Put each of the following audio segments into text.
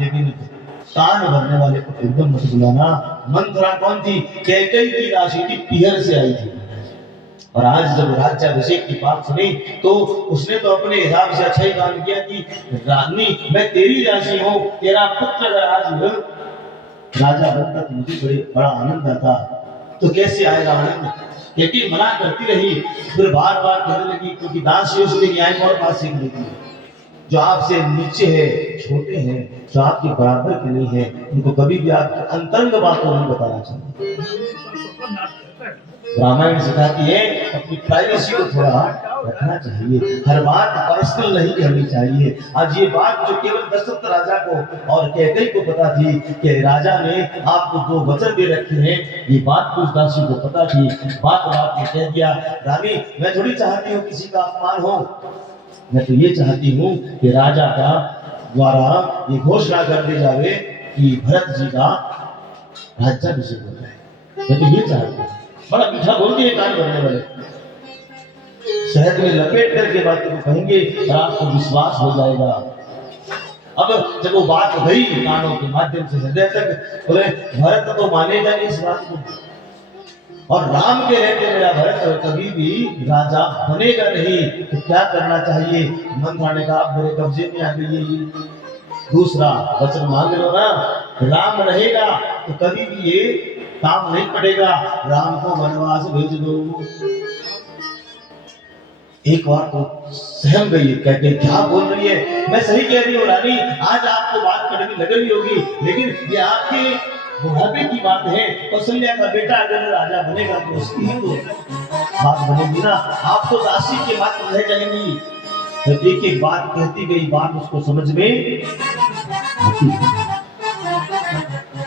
लेकिन कान भरने वाले को एकदम मत बुलाना। मंथरा कौन थी? कैकेयी की दासी थी, पीहर से आई थी। और आज जब राज्याभिषेक की बात सुनी तो उसने तो अपने हिसाब से अच्छा ही काम किया कि रानी मैं तेरी दासी हूं, तेरा पुत्र अगर आज राजा बनता तो मुझे बड़ा आनंद आता। तो कैसे आएगा आनंद? क्योंकि मना करती रही, फिर बार बार कहने लगी क्योंकि दासियों से न्याय और बात सीख लेती है। जो आपसे नीचे है, छोटे हैं, जो आपके बराबर के नहीं है, उनको कभी भी आपकी अंतरंग बातों नहीं बताना चाहिए। रामायण सिखाती है अपनी प्राइवेसी को थोड़ा रखना चाहिए, हर बात पर्सनल नहीं करनी चाहिए। आज ये बात जो केवल दशरथ राजा को और कैकेयी को पता थी कि राजा ने आपको 2 वचन दे रखे हैं, ये बात उस दासी को पता थी। बात बात में कह दिया, रानी मैं थोड़ी चाहती हूँ किसी का अपमान हो, मैं तो ये चाहती हूँ कि राजा का द्वारा ये घोषणा कर दी जावे कि भरत जी का राज्याभिषेक हो जाए। मैं तो ये चाहती हूँ। बड़ा मीठा बोलती है कान भरने वाले, शहद में लपेट करके बातों को कहेंगे और आपको विश्वास हो जाएगा। अब जब वो बात गई कानों के माध्यम से हृदय तक, बोले भरत तो मानेगा नहीं इस बात को, और राम के रहते मेरा भरत कभी भी राजा बनेगा नहीं। तो क्या करना चाहिए? मंत्रा ने कहा मेरे कब्जे में आ गई, दूसरा वचन मांग लो ना, राम रहेगा तो कभी भी ये काम नहीं पड़ेगा, राम को वनवास भेज दो। एक बार तो सहम गई, कहते क्या बोल रही है, मैं सही कह रही हूँ रानी, आज आपको बात कड़वी लग रही होगी, लेकिन ये आपके बुढ़ापे की बात है। कौशल्या का बेटा अगर राजा बनेगा तो उसकी ही तो बात बनेगी ना, आप तो दासी के मात्र रह जाएंगी। जब एक एक बात कहती गई, बात उसको समझ में आती,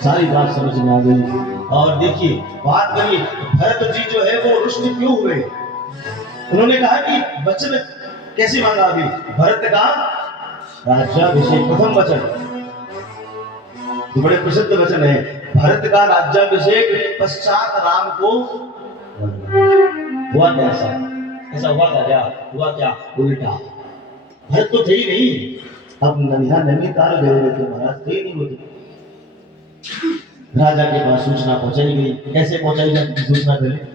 सारी बात समझ में आ गई। और देखिए बात करिए, भरत जी जो है वो रुष्ट क्यों हुए? उन्होंने कहा कि वचन कैसे मांगा? अभी भरत का राज्याभिषेक, प्रथम वचन तो बड़े प्रसिद्ध वचन है, भरत का राज्याभिषेक पश्चात राम को हुआ क्या? ऐसा हुआ था क्या? हुआ क्या? उल्टा। भरत तो थे ही नहीं, अब नैनीताल गए थे महाराज, थे नहीं होते। राजा के पास सूचना पहुंचाई गई। कैसे पहुंचाई जाती सूचना? पहले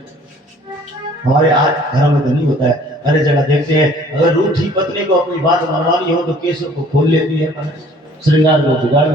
हमारे आज घर में तो नहीं होता है, अरे जगह देखते हैं अगर रूठी पत्नी को अपनी बात मनवानी हो तो केसों को खोल लेती है, श्रृंगार को बिगाड़